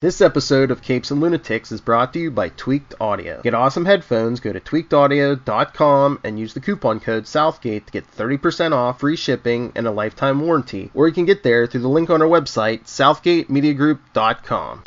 This episode of Capes and Lunatics is brought to you by Tweaked Audio. Get awesome headphones, go to tweakedaudio.com and use the coupon code Southgate to get 30% off, free shipping, and a lifetime warranty. Or you can get there through the link on our website, southgatemediagroup.com.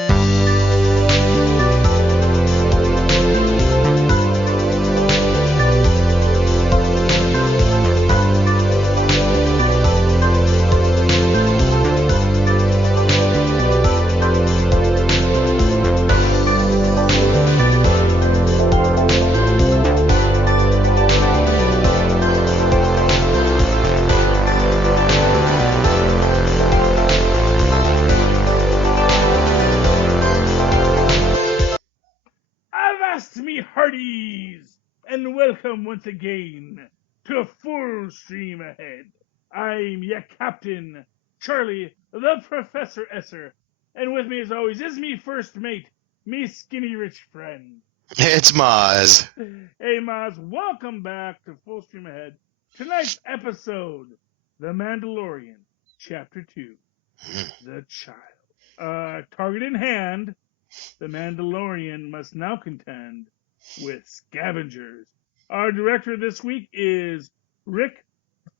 Welcome once again to Full Stream Ahead. I'm your captain, Charlie, the Professor Esser, and with me as always is me first mate, me skinny rich friend. It's Mozz. Hey Mozz, welcome back to Full Stream Ahead. Tonight's episode, The Mandalorian, Chapter 2, The Child. Target in hand, the Mandalorian must now contend with scavengers. Our director this week is Rick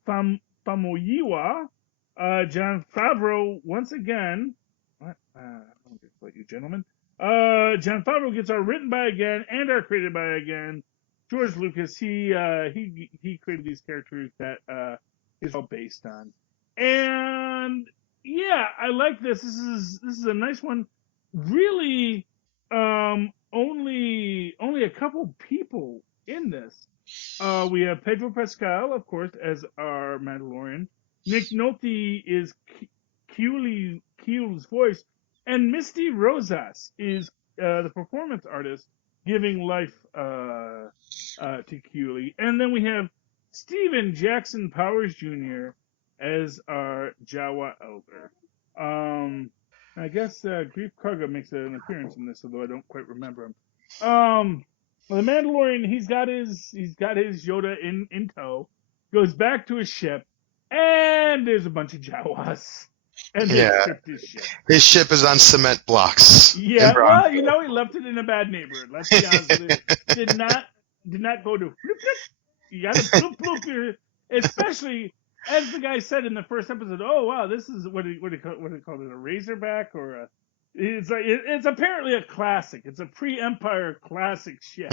Famuyiwa. Jon Favreau, once again. What? I'll just let you gentlemen. Jon Favreau gets our written by again and our created by again. George Lucas, he created these characters that is all based on. And yeah, I like this. This is a nice one. Really, only a couple people in this. We have Pedro Pascal, of course, as our Mandalorian. Nick Nolte is Keel's voice, and Misty Rosas is the performance artist giving life to Keeley. And then we have Stephen Jackson Powers Jr. as our Jawa Elder. I guess Grief Karga makes an appearance in this, although I don't quite remember him. The Mandalorian, he's got his Yoda in tow, goes back to his ship, and there's a bunch of Jawas. And they stripped his ship. His ship is on cement blocks. Yeah, well, he left it in a bad neighborhood. Let's be honest with you. Did not go to floop. You gotta floop floop, especially as the guy said in the first episode. Oh wow, this is what do they call it? A Razorback or a? It's apparently a classic. It's a pre-Empire classic ship.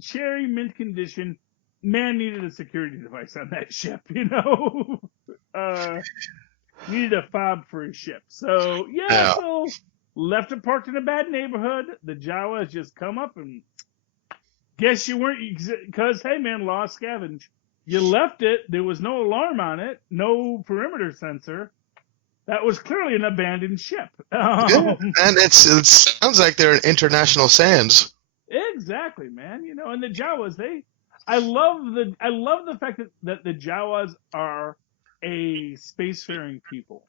Cherry mint condition. Man needed a security device on that ship. Needed a fob for his ship. So so left it parked in a bad neighborhood. The Jawas just come up and guess you weren't because hey man, lost scavenge. You left it. There was no alarm on it. No perimeter sensor. That was clearly an abandoned ship. And it sounds like they're in international sands. Exactly, man. And the Jawas, I love the fact that the Jawas are a spacefaring people.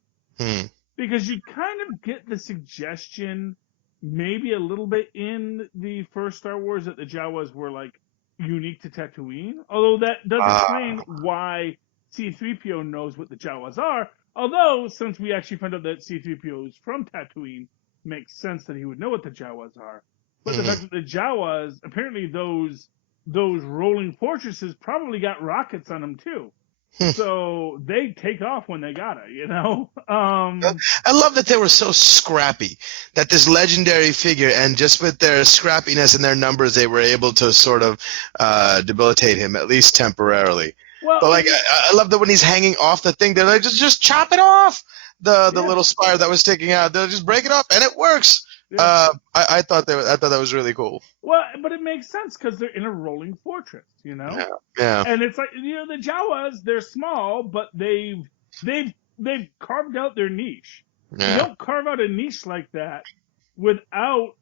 Because you kind of get the suggestion, maybe a little bit in the first Star Wars, that the Jawas were like unique to Tatooine. Although that doesn't explain why C-3PO knows what the Jawas are. Although, since we actually found out that C-3PO is from Tatooine, makes sense that he would know what the Jawas are. But the fact that the Jawas, apparently those rolling fortresses probably got rockets on them too. So they take off when they gotta, I love that they were so scrappy, that this legendary figure, and just with their scrappiness and their numbers, they were able to sort of debilitate him, at least temporarily. Well, but I love that when he's hanging off the thing, they're like, just chop it off. The little spire that was sticking out, they'll just break it off, and it works. Yeah. I thought that was really cool. Well, but it makes sense because they're in a rolling fortress, Yeah. And it's like the Jawas, they're small, but they've carved out their niche. Yeah. You don't carve out a niche like that without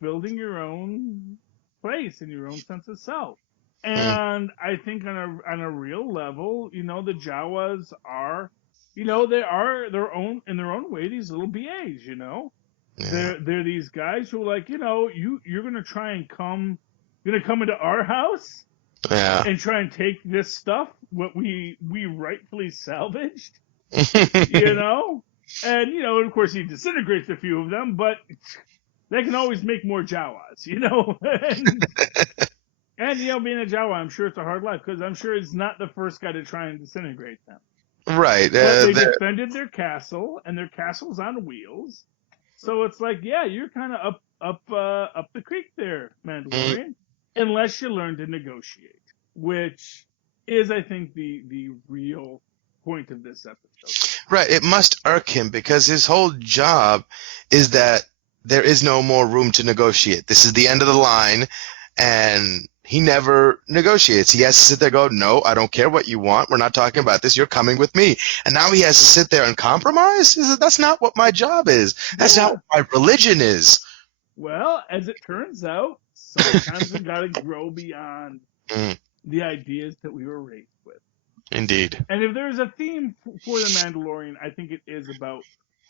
building your own place and your own sense of self. And I think on a real level, the Jawas are, they are their own in their own way these little BAs, Yeah. They're these guys who are like, you're gonna try and come into our house, and try and take this stuff what we rightfully salvaged, And, of course he disintegrates a few of them, but they can always make more Jawas, and, being a Jawa, I'm sure it's a hard life, because I'm sure it's not the first guy to try and disintegrate them. Right. But they defended their castle, and their castle's on wheels. So it's like, yeah, you're kind of up the creek there, Mandalorian, unless you learn to negotiate, which is, I think, the real point of this episode. Right. It must irk him because his whole job is that there is no more room to negotiate. This is the end of the line, and he never negotiates. He has to sit there and go, no, I don't care what you want. We're not talking about this. You're coming with me. And now he has to sit there and compromise? That's not what my job is. That's not what my religion is. Well, as it turns out, sometimes we got to grow beyond the ideas that we were raised with. Indeed. And if there's a theme for The Mandalorian, I think it is about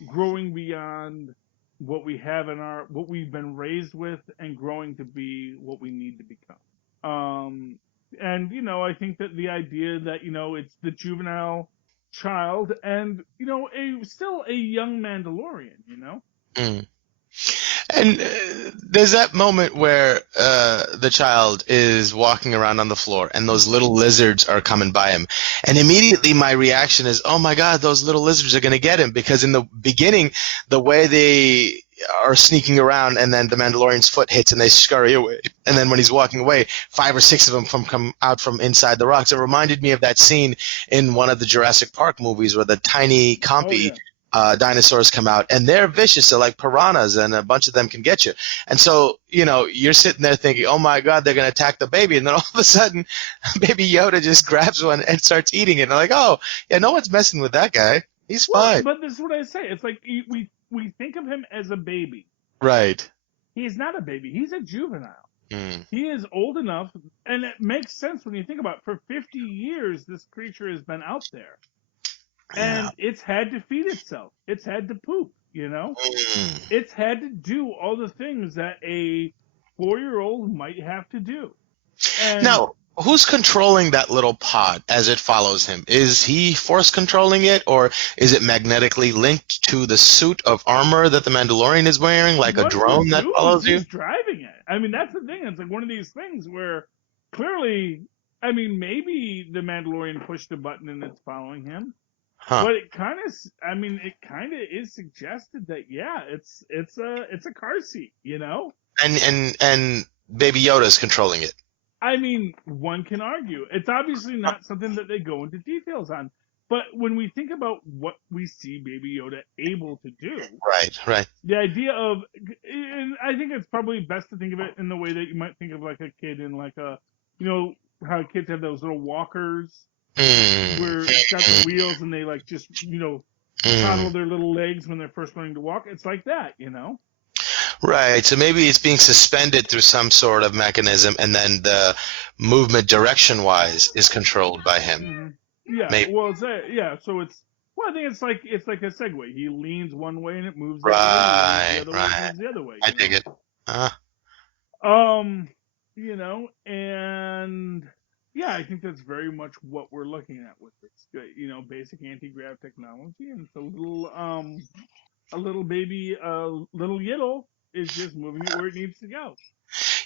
growing beyond what we have what we've been raised with, and growing to be what we need to become. And I think that the idea that it's the juvenile child, and still a young Mandalorian. And there's that moment where the child is walking around on the floor and those little lizards are coming by him. And immediately my reaction is, oh my God, those little lizards are going to get him. Because in the beginning, the way they are sneaking around and then the Mandalorian's foot hits and they scurry away. And then when he's walking away, 5 or 6 of them come out from inside the rocks. It reminded me of that scene in one of the Jurassic Park movies where the tiny compy dinosaurs come out, and they're vicious. They're like piranhas, and a bunch of them can get you. And so, you're sitting there thinking, oh my God, they're going to attack the baby. And then all of a sudden, Baby Yoda just grabs one and starts eating it. And they're like, oh, yeah, no one's messing with that guy. He's fine. But this is what I say. It's like we think of him as a baby. Right. He's not a baby. He's a juvenile. He is old enough, and it makes sense when you think about it. For 50 years, this creature has been out there. And it's had to feed itself. It's had to poop, It's had to do all the things that a 4-year-old might have to do. And now, who's controlling that little pod as it follows him? Is he force controlling it, or is it magnetically linked to the suit of armor that the Mandalorian is wearing, like a drone that follows you? He's driving it. I mean, that's the thing. It's like one of these things where clearly, maybe the Mandalorian pushed a button and it's following him. Huh. But it kind of is suggested that it's a car seat, And Baby Yoda's controlling it. One can argue it's obviously not something that they go into details on, but when we think about what we see Baby Yoda able to do, right, the idea of, and I think it's probably best to think of it in the way that you might think of like a kid in like a, how kids have those little walkers. Where it's got the wheels and they like just toddle their little legs when they're first learning to walk. It's like that, Right. So maybe it's being suspended through some sort of mechanism, and then the movement direction-wise is controlled by him. Mm-hmm. Yeah. Maybe. Well, So I think it's like a Segway. He leans one way and it moves the right, other way. right. Moves the other way. I dig it. And. Yeah, I think that's very much what we're looking at with this, basic anti-grav technology, and it's a little baby, little Yiddle is just moving it where it needs to go.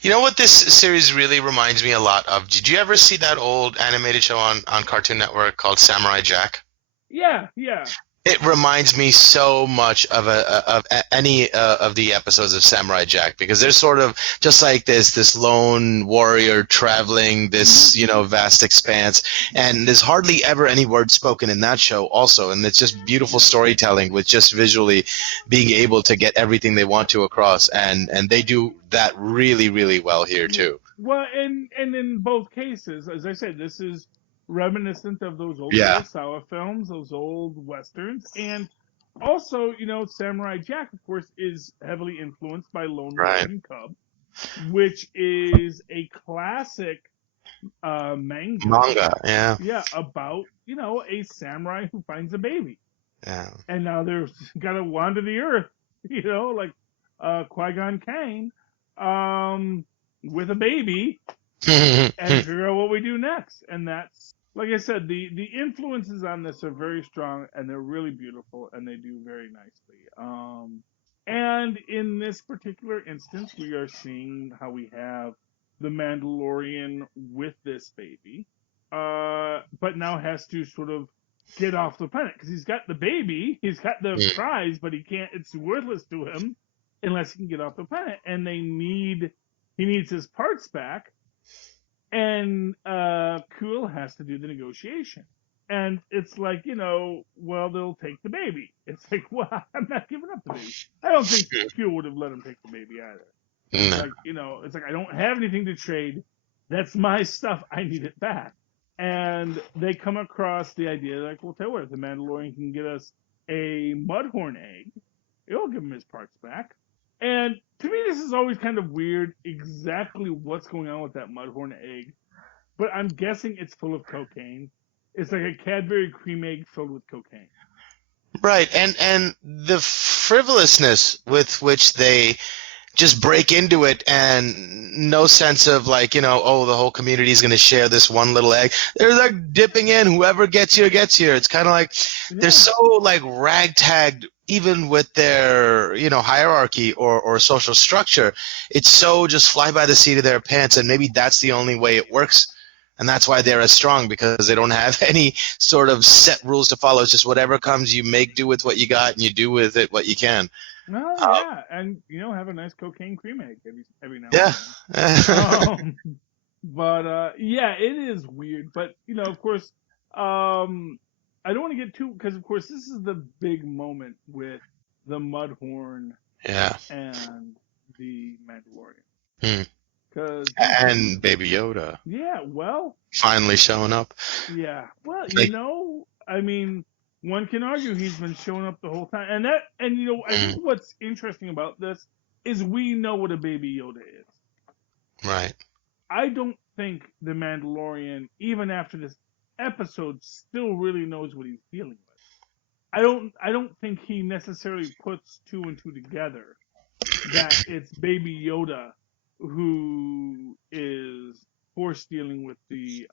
You know what this series really reminds me a lot of? Did you ever see that old animated show on Cartoon Network called Samurai Jack? Yeah. It reminds me so much of any of the episodes of Samurai Jack, because they're sort of just like this lone warrior traveling this vast expanse, and there's hardly ever any words spoken in that show also, and it's just beautiful storytelling with just visually being able to get everything they want to across, and they do that really, really well here too. Well, and in both cases, as I said, this is reminiscent of those old Kurosawa films, those old westerns, and also, Samurai Jack, of course, is heavily influenced by Lone Wolf and Cub, which is a classic manga. Yeah, about a samurai who finds a baby. Yeah. And now they're got to wander the earth, like Qui-Gon Kane, with a baby, and figure out what we do next. And that's like I said, the influences on this are very strong, and they're really beautiful, and they do very nicely. And in this particular instance, we are seeing how we have the Mandalorian with this baby, but now has to sort of get off the planet because he's got the baby, he's got the prize, but he can't. It's worthless to him unless he can get off the planet, and he needs his parts back. And Cool has to do the negotiation. And it's like, well, they'll take the baby. It's like, well, I'm not giving up the baby. I don't think Cool would have let him take the baby either. It's like, it's like, I don't have anything to trade. That's my stuff. I need it back. And they come across the idea, like, well, tell you what, if the Mandalorian can get us a Mudhorn egg, it'll give him his parts back. And to me, this is always kind of weird exactly what's going on with that Mudhorn egg. But I'm guessing it's full of cocaine. It's like a Cadbury cream egg filled with cocaine. Right, and the frivolousness with which they just break into it and no sense of like, the whole community is going to share this one little egg. They're like dipping in. Whoever gets here, gets here. It's kind of like they're so like ragtagged even with their, hierarchy or social structure. It's so just fly by the seat of their pants, and maybe that's the only way it works. And that's why they're as strong, because they don't have any sort of set rules to follow. It's just whatever comes, you make do with what you got, and you do with it what you can. No, yeah, and have a nice cocaine cream egg every now and then. But it is weird. But of course, I don't want to get too, because of course this is the big moment with the Mudhorn, and the Mandalorian, and Baby Yoda. Yeah, well, finally showing up. Yeah, well, I mean, one can argue he's been showing up the whole time, I think what's interesting about this is we know what a Baby Yoda is. Right. I don't think the Mandalorian, even after this episode, still really knows what he's dealing with. I don't think he necessarily puts two and two together that it's Baby Yoda who is force dealing with the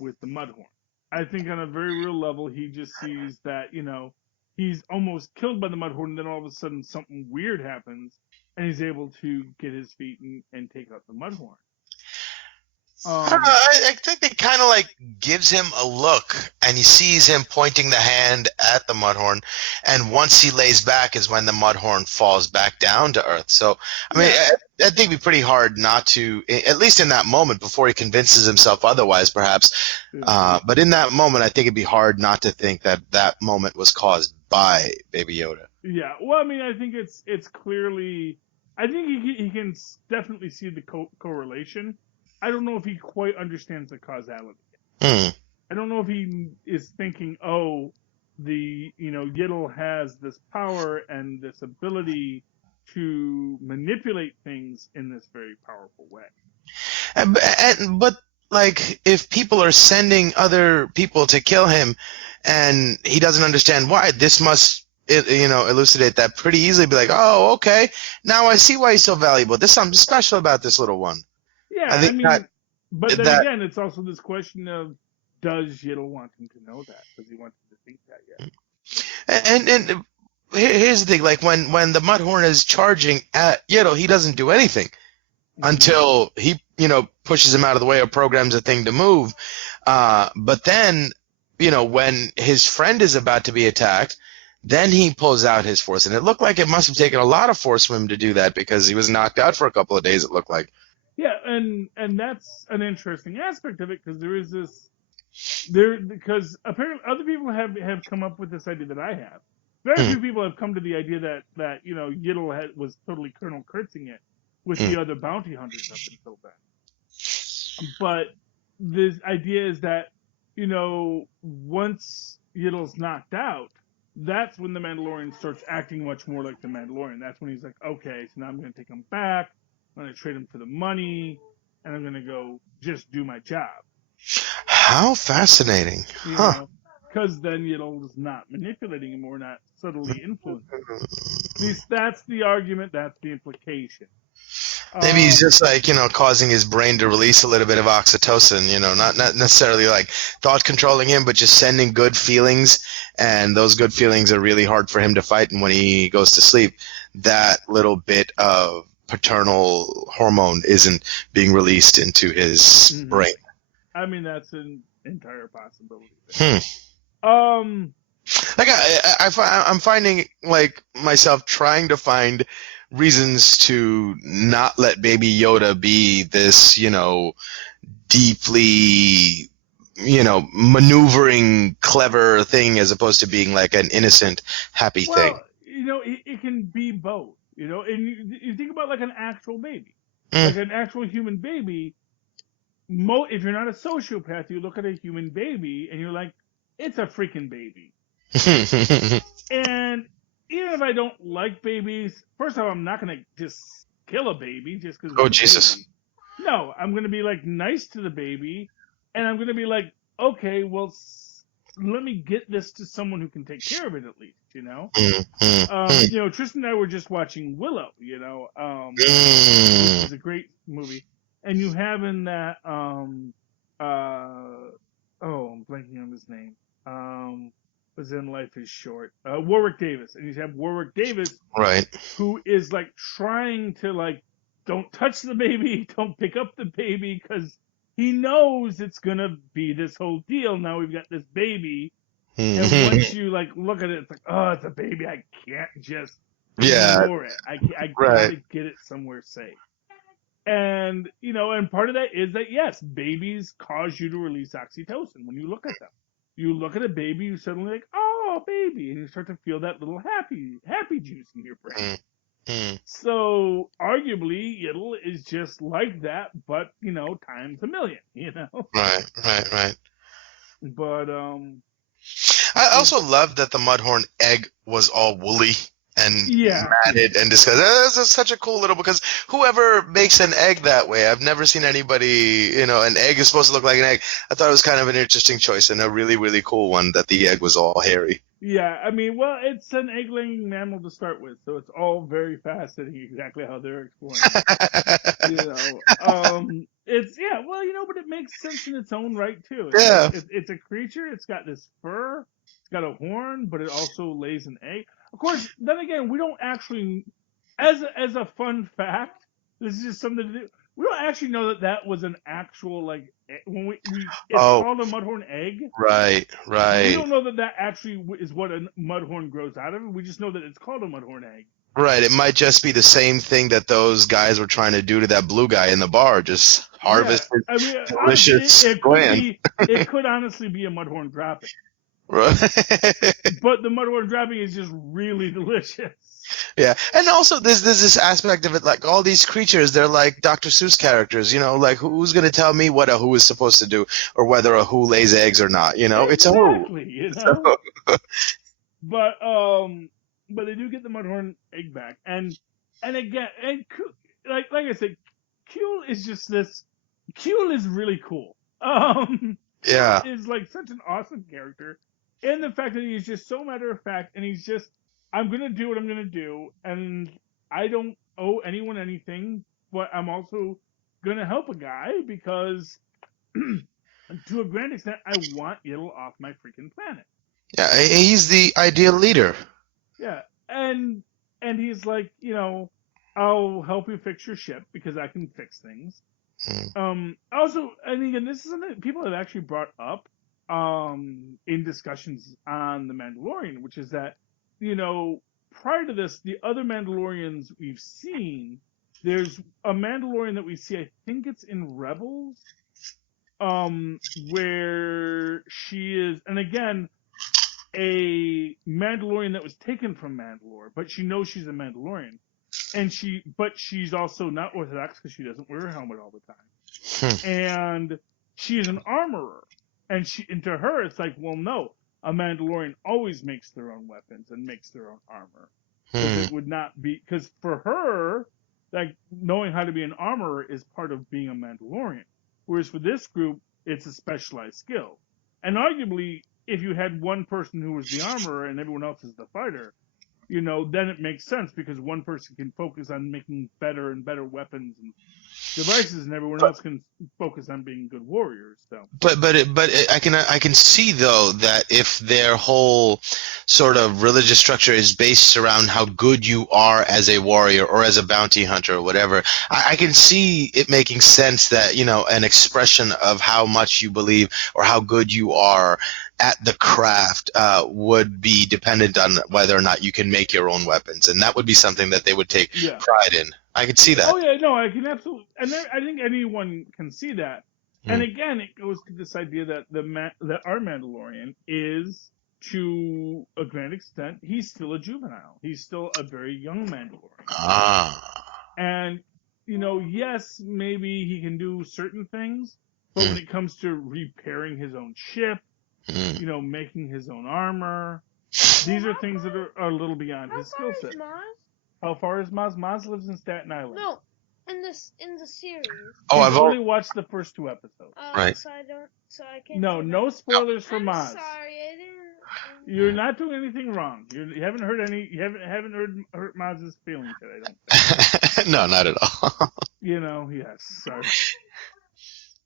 Mudhorn. I think on a very real level, he just sees that, he's almost killed by the Mudhorn, and then all of a sudden something weird happens, and he's able to get his feet and take out the Mudhorn. I don't know, I think it kind of like gives him a look, and he sees him pointing the hand at the Mudhorn, and once he lays back is when the Mudhorn falls back down to Earth. So, I mean, I think it'd be pretty hard not to, at least in that moment, before he convinces himself otherwise, perhaps. But in that moment, I think it'd be hard not to think that moment was caused by Baby Yoda. Yeah, well, I mean, I think it's clearly, I think he can definitely see the correlation. I don't know if he quite understands the causality. I don't know if he is thinking, Yiddle has this power and this ability to manipulate things in this very powerful way. But like, if people are sending other people to kill him, and he doesn't understand why, this must elucidate that pretty easily. Be like, oh, okay, now I see why he's so valuable. There's something special about this little one. Yeah, I mean, but then again, it's also this question of, does Yiddle want him to know that? Does he want him to think that yet? And here's the thing, like when the Mudhorn is charging at Yiddle, he doesn't do anything until he, pushes him out of the way or programs a thing to move. But then, when his friend is about to be attacked, then he pulls out his force. And it looked like it must have taken a lot of force for him to do that, because he was knocked out for a couple of days, it looked like. Yeah, and that's an interesting aspect of it, because because apparently other people have come up with this idea that I have. Very few people have come to the idea that Yiddle was totally Colonel Kurtzing it with the other bounty hunters up until then. But the idea is that once Yiddle's knocked out, that's when the Mandalorian starts acting much more like the Mandalorian. That's when he's like, okay, so now I'm going to take him back. I'm going to trade him for the money, and I'm going to go just do my job. How fascinating. Because then Yiddle is not manipulating him or not subtly influencing him. At least that's the argument, that's the implication. Maybe he's just like, causing his brain to release a little bit of oxytocin, not necessarily like thought controlling him, but just sending good feelings. And those good feelings are really hard for him to fight. And when he goes to sleep, that little bit of paternal hormone isn't being released into his brain. I mean, that's an entire possibility. Like I'm finding like myself trying to find reasons to not let Baby Yoda be this, deeply, maneuvering, clever thing as opposed to being like an innocent, happy thing. It can be both, and you think about like an actual baby, like an actual human baby. If you're not a sociopath, you look at a human baby and you're like, it's a freaking baby. And even if I don't like babies, first of all, I'm not going to just kill a baby just because. Oh, Jesus. Baby. No, I'm going to be like nice to the baby, and I'm going to be like, okay, well, let me get this to someone who can take care of it at least, Tristan and I were just watching Willow, which is a great movie, and you have in that, I'm blanking on his name. Was in Life is Short. Warwick Davis. And you have Warwick Davis, right, who is like trying to like, don't touch the baby, don't pick up the baby, because he knows it's gonna be this whole deal. Now we've got this baby, and once you like look at it, it's like, oh, it's a baby. I can't just ignore it. I gotta get it somewhere safe. And and part of that is that yes, babies cause you to release oxytocin when you look at them. You look at a baby, you suddenly like, oh, baby, and you start to feel that little happy juice in your brain. So arguably, Yiddle is just like that, but times a million. Right. But I also love that the Mudhorn egg was all woolly and matted and disgusting. That's such a cool little, because whoever makes an egg that way, I've never seen anybody, an egg is supposed to look like an egg. I thought it was kind of an interesting choice and a really, really cool one that the egg was all hairy. Yeah, I mean, well, it's an egg-laying mammal to start with, so it's all very fascinating exactly how they're exploring it. But it makes sense in its own right, too. It's a creature, it's got this fur, it's got a horn, but it also lays an egg. Of course, then again, we don't actually, as a fun fact, this is just something to do. We don't actually know that was an actual, like, when it's called a mudhorn egg. Right. We don't know that actually is what a mudhorn grows out of. We just know that it's called a mudhorn egg. Right. It might just be the same thing that those guys were trying to do to that blue guy in the bar. Just harvest delicious gland. It could honestly be a mudhorn dropping. Right. But the mudhorn dropping is just really delicious. Yeah, and also there's this aspect of it, like all these creatures, they're like Dr. Seuss characters, like who's going to tell me what a who is supposed to do, or whether a who lays eggs or not, It's a who. But they do get the mudhorn egg back, and again, like I said, Kuehl is just this. Kuehl is really cool. Yeah, is like such an awesome character, and the fact that he's just so matter of fact, and he's just, I'm gonna do what I'm gonna do, and I don't owe anyone anything, but I'm also gonna help a guy because, to a grand extent, I want Yiddle off my freaking planet. Yeah, he's the ideal leader. Yeah, and he's like, I'll help you fix your ship because I can fix things. Also, and again, this is something that people have actually brought up in discussions on The Mandalorian, which is that, prior to this, the other Mandalorians we've seen, there's a Mandalorian that we see, I think it's in Rebels, where she is, and again, a Mandalorian that was taken from Mandalore, but she knows she's a Mandalorian. But she's also not Orthodox because she doesn't wear her helmet all the time. And she is an armorer. And to her, it's like, well, no, a Mandalorian always makes their own weapons and makes their own armor. It would not be, because for her, like, knowing how to be an armorer is part of being a Mandalorian. Whereas for this group, it's a specialized skill. And arguably, if you had one person who was the armorer and everyone else is the fighter, then it makes sense because one person can focus on making better and better weapons and devices, and everyone else can focus on being good warriors. So, I can see though that if their whole sort of religious structure is based around how good you are as a warrior or as a bounty hunter or whatever, I can see it making sense that an expression of how much you believe or how good you are at the craft would be dependent on whether or not you can make your own weapons, and that would be something that they would take pride in. I could see that. Oh yeah, no, I can absolutely, and I think anyone can see that. And again, it goes to this idea that that our Mandalorian is, to a grand extent, he's still a juvenile. He's still a very young Mandalorian. And yes, maybe he can do certain things, but when it comes to repairing his own ship, making his own armor, these are things that are a little beyond his skill set. How far is Mozz? Mozz lives in Staten Island. No, in the series. Oh, I've only watched the first 2 episodes. Right. So I can't. No spoilers for Mozz. I'm sorry, I didn't. You're not doing anything wrong. You haven't hurt You haven't hurt Mozz's feelings yet, I don't think. No, not at all. Yes. Sorry.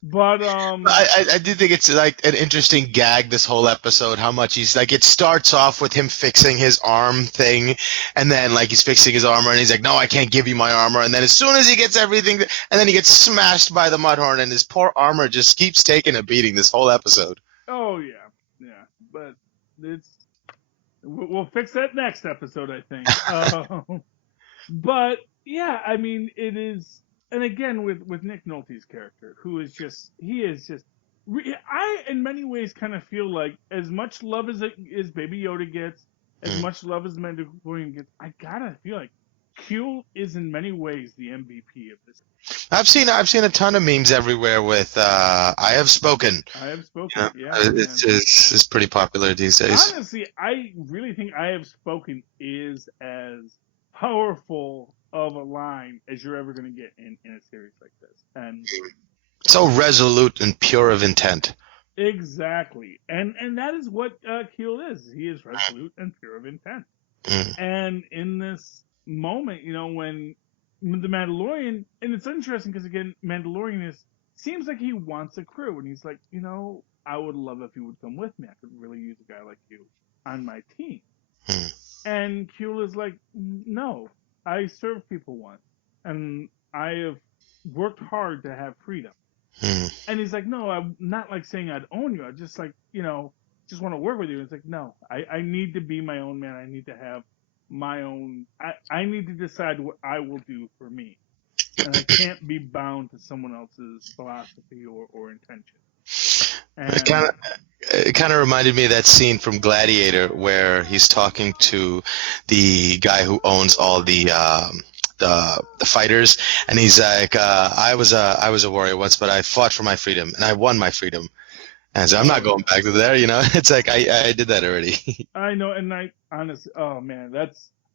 But I do think it's like an interesting gag, this whole episode, how much he's like, it starts off with him fixing his arm thing, and then like he's fixing his armor and he's like, no, I can't give you my armor, and then as soon as he gets everything, and then he gets smashed by the Mudhorn, and his poor armor just keeps taking a beating this whole episode. Oh yeah, but we'll fix that next episode, I think. But yeah, I mean, it is. And again, with Nick Nolte's character, who is just, I in many ways kind of feel like as much love as Baby Yoda gets, as much love as Mandalorian gets, I gotta feel like Q is in many ways the MVP of this. I've seen a ton of memes everywhere with I have spoken. I have spoken, yeah. It's pretty popular these days. Honestly, I really think I have spoken is as powerful of a line as you're ever going to get in a series like this. And so resolute and pure of intent. Exactly. And that is what Keel is. He is resolute and pure of intent. And in this moment, when the Mandalorian, and it's interesting because, again, Mandalorian seems like he wants a crew, and he's like, I would love if you would come with me. I could really use a guy like you on my team. And Keel is like, no. I served people once, and I have worked hard to have freedom. And he's like, no, I'm not like saying I'd own you. I just like, just want to work with you. It's like, no, I need to be my own man. I need to have my own, I need to decide what I will do for me. And I can't be bound to someone else's philosophy or intention. It kind of reminded me of that scene from Gladiator where he's talking to the guy who owns all the fighters, and he's like, I was a warrior once, but I fought for my freedom and I won my freedom, and so I'm not going back to there. It's like I did that already. I know, and I honestly, oh man,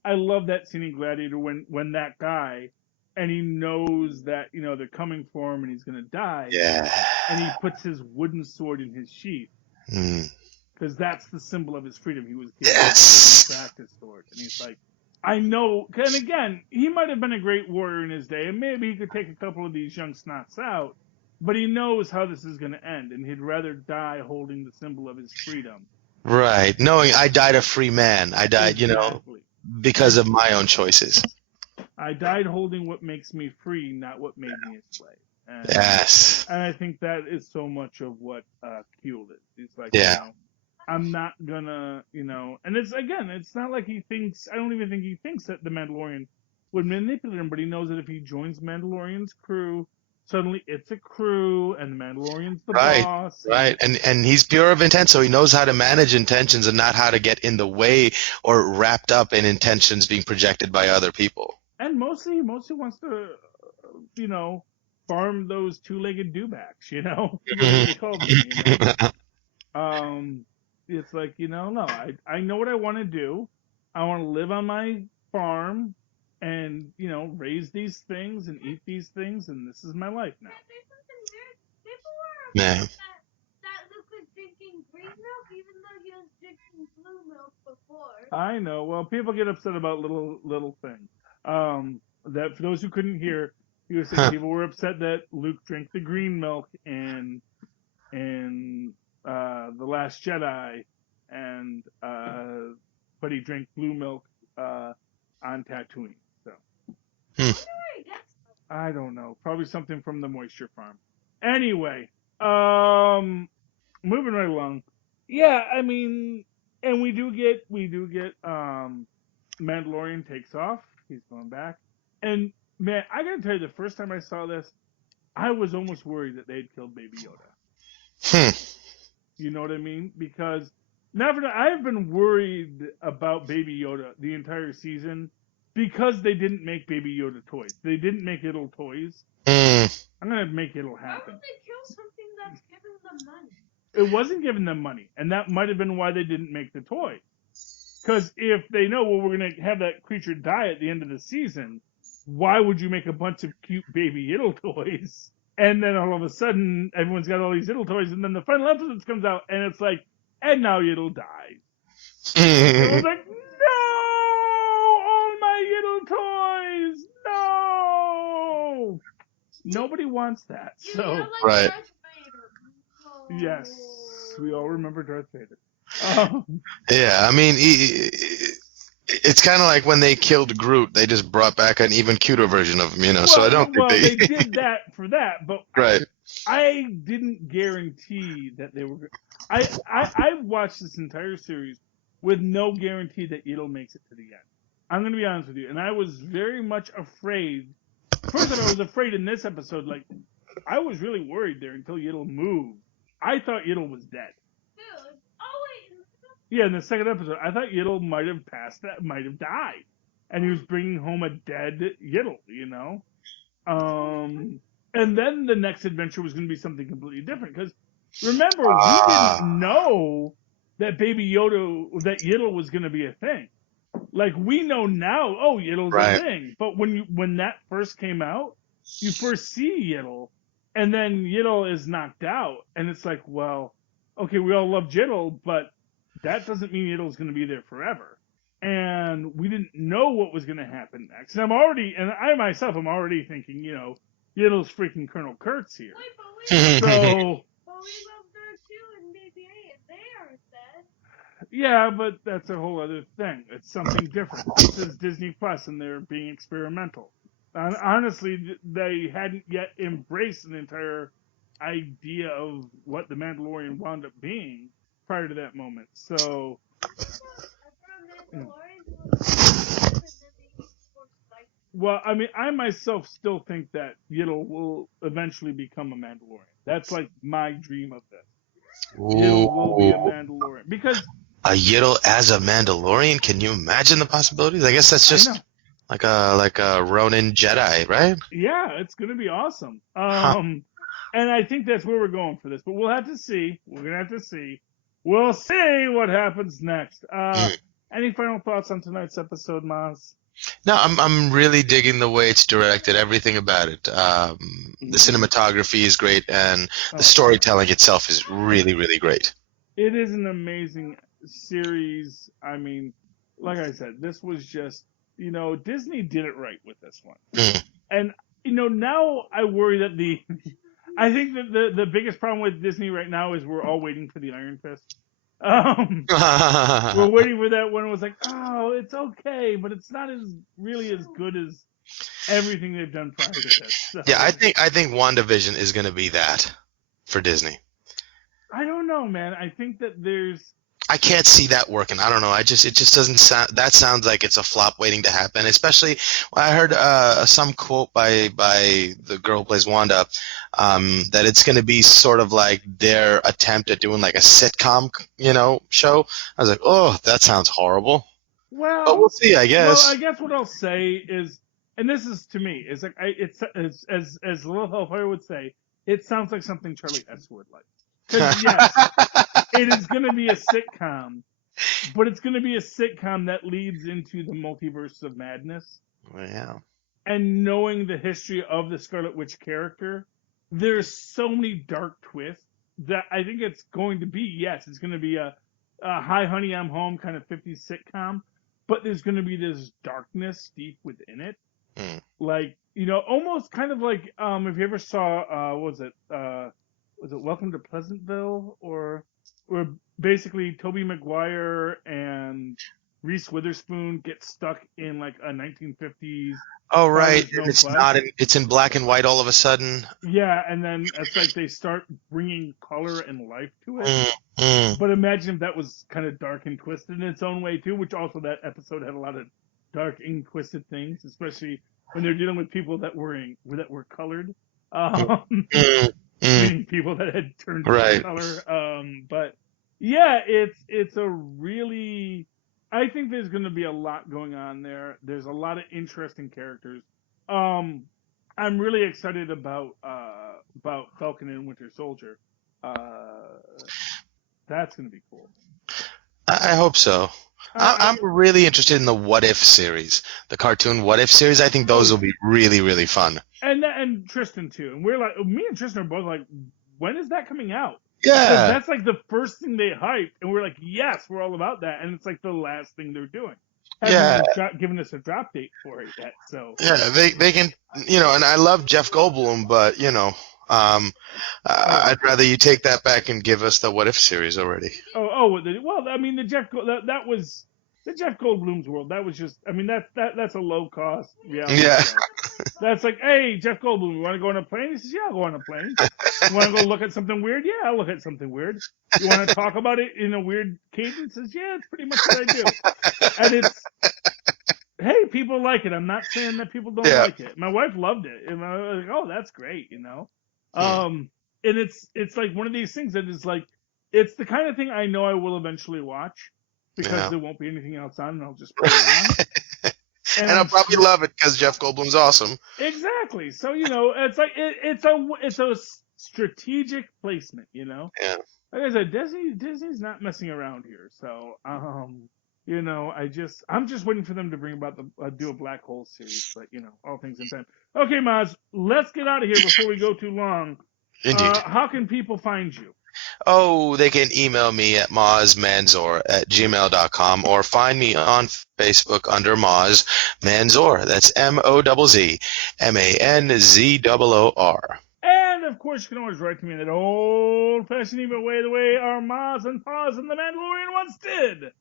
I love that scene in Gladiator when that guy. And he knows that, they're coming for him and he's going to die. Yeah. And he puts his wooden sword in his sheath. Because that's the symbol of his freedom. He was given his practice sword. And he's like, I know. And again, he might have been a great warrior in his day. And maybe he could take a couple of these young snots out. But he knows how this is going to end. And he'd rather die holding the symbol of his freedom. Right. Knowing I died a free man. I died, because of my own choices. I died holding what makes me free, not what made me a slave. And, yes. And I think that is so much of what Keel is. He's like, I'm not gonna, and it's not like he thinks, I don't even think he thinks that the Mandalorian would manipulate him, but he knows that if he joins Mandalorian's crew, suddenly it's a crew, and the Mandalorian's the boss. Right, and he's pure of intent, so he knows how to manage intentions and not how to get in the way or wrapped up in intentions being projected by other people. And mostly wants to, farm those two-legged dewbacks, They call them, It's like, no, I know what I want to do. I want to live on my farm and, raise these things and eat these things, and this is my life now. People were upset that Luke was drinking green milk, even though he was drinking blue milk before. I know. Well, people get upset about little things. That for those who couldn't hear, he was saying people were upset that Luke drank the green milk in the Last Jedi, and but he drank blue milk on Tatooine. So I don't know. Probably something from the moisture farm. Anyway, moving right along. Yeah, I mean, and we do get Mandalorian takes off. He's going back. And man, I gotta tell you, the first time I saw this, I was almost worried that they'd killed Baby Yoda. You know what I mean? Because I've been worried about Baby Yoda the entire season because they didn't make Baby Yoda toys. They didn't make It'll toys. I'm gonna make It'll happen. Why would they kill something that's giving them money? It wasn't giving them money, and that might have been why they didn't make the toy. Because if they know, well, we're gonna have that creature die at the end of the season, why would you make a bunch of cute Baby It'll toys? And then all of a sudden, everyone's got all these It'll toys, and then the final episode comes out, and it's like, and now It'll dies. And I was like, no! All my It'll toys! No! Nobody wants that. So right. Yes, we all remember Darth Vader. Yeah, I mean, it's kind of like when they killed Groot, they just brought back an even cuter version of him, you know. Well, so I don't think they did that for that, but right. I didn't guarantee that they were. I've watched this entire series with no guarantee that Yiddle makes it to the end. I'm going to be honest with you, and I was very much afraid. First of all, I was afraid in this episode. Like, I was really worried there until Yiddle moved. I thought Yiddle was dead. Dude. Oh wait. Yeah, in the second episode, I thought Yiddle might have died, and he was bringing home a dead Yiddle, you know. And then the next adventure was going to be something completely different. Because remember, we didn't know that Yiddle was going to be a thing. Like, we know now, oh, Yiddle's a thing. But when that first came out, you first see Yiddle, and then Yiddle is knocked out, and it's like, well, okay, we all love Yiddle, but that doesn't mean Yiddle's going to be there forever. And we didn't know what was going to happen next. And I myself am already thinking, you know, Yiddle's freaking Colonel Kurtz here. Wait, so. But we love her too, and maybe they aren't dead. Yeah, but that's a whole other thing. It's something different. This is Disney Plus, and they're being experimental. And honestly, they hadn't yet embraced an entire idea of what the Mandalorian wound up being prior to that moment. So. Well, I mean, I myself still think that Yiddle will eventually become a Mandalorian. That's like my dream of this. Yiddle will be a Mandalorian because a Yiddle as a Mandalorian. Can you imagine the possibilities? I guess that's just like a Ronin Jedi, right? Yeah, it's gonna be awesome. And I think that's where we're going for this. But we'll have to see. We're gonna have to see. We'll see what happens next. Any final thoughts on tonight's episode, Mozz? No, I'm really digging the way it's directed. Everything about it. The cinematography is great, and the storytelling itself is really, really great. It is an amazing series. I mean, like I said, this was just, you know, Disney did it right with this one. And, you know, now I worry that I think that the biggest problem with Disney right now is we're all waiting for the Iron Fist. We're waiting for that one. It was like, oh, it's okay, but it's not really as good as everything they've done prior to this. So. Yeah, I think WandaVision is going to be that for Disney. I don't know, man. I think that I can't see that working. I don't know. It just doesn't sound. That sounds like it's a flop waiting to happen. Especially, I heard some quote by the girl who plays Wanda, that it's going to be sort of like their attempt at doing like a sitcom, you know, show. I was like, oh, that sounds horrible. Well, but we'll see. I guess. Well, I guess what I'll say is, and this is to me, is like it's as Little Hellfire would say, it sounds like something Charlie S would like. Because yes, it is going to be a sitcom, but it's going to be a sitcom that leads into the multiverse of madness. Yeah. And knowing the history of the Scarlet Witch character, there's so many dark twists that I think it's going to be, yes, it's going to be a Hi Honey, I'm Home kind of 50s sitcom, but there's going to be this darkness deep within it. Like, almost kind of like, if you ever saw, was it Welcome to Pleasantville, or basically Tobey Maguire and Reese Witherspoon get stuck in like a 1950s. Oh, right. And it's in black and white all of a sudden. Yeah, and then it's like they start bringing color and life to it. But imagine if that was kind of dark and twisted in its own way too, which also that episode had a lot of dark and twisted things, especially when they're dealing with people that were colored. Meaning people that had turned color. But yeah, it's a really, I think there's going to be a lot going on there. There's a lot of interesting characters. I'm really excited about Falcon and Winter Soldier. That's going to be cool. I hope so. I'm really interested in the What If series, the cartoon What If series. I think those will be really, really fun. And Tristan too. And we're like, me and Tristan are both like, when is that coming out? Yeah. Because that's like the first thing they hyped, and we're like, yes, we're all about that. And it's like the last thing they're doing. Hasn't given us a drop date for it yet. So yeah, they can, and I love Jeff Goldblum, but I'd rather you take that back and give us the What If series already. Well, I mean, that was the Jeff Goldblum's world. That was just, I mean, that's a low cost reality show. That's like, hey, Jeff Goldblum, you want to go on a plane? He says, yeah, I'll go on a plane. You want to go look at something weird? Yeah, I'll look at something weird. You want to talk about it in a weird cadence? He says, yeah, it's pretty much what I do. And it's, hey, people like it. I'm not saying that people don't like it. My wife loved it. And I was like, oh, that's great, And it's like one of these things that is like, it's the kind of thing I know I will eventually watch because there won't be anything else on, and I'll just put it on. And I'll probably love it because Jeff Goldblum's awesome. Exactly. So it's like it's a strategic placement. Yeah. Like I said, Disney's not messing around here. So I'm just waiting for them to bring about do a black hole series. But all things in time. Okay, Mozz, let's get out of here before we go too long. Indeed. How can people find you? Oh, they can email me at mozzmanzoor@gmail.com or find me on Facebook under Mozz Manzoor. That's MOZZ MANZOOR. And of course, you can always write to me in that old-fashioned email way, the way our Mozz and Paz and the Mandalorian once did,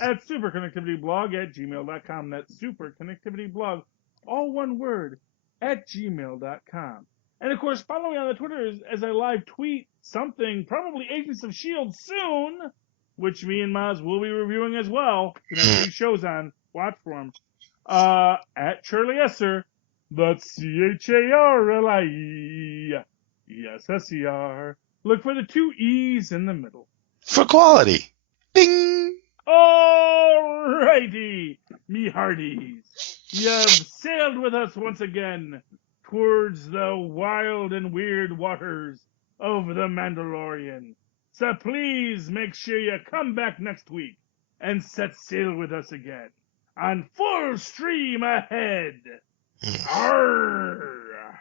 at superconnectivityblog@gmail.com. That's superconnectivityblog, all one word, @gmail.com. And of course, follow me on the Twitter as I live tweet something, probably Agents of S.H.I.E.L.D. soon, which me and Mozz will be reviewing as well. You can have 3 shows on. Watch for them. At Charlie Esser, that's CHARLIE. ESSER. Look for the 2 E's in the middle. For quality. Bing! Alrighty, me hearties. You've sailed with us once again towards the wild and weird waters of the Mandalorian. So please make sure you come back next week and set sail with us again on Full Stream Ahead. Arrgh.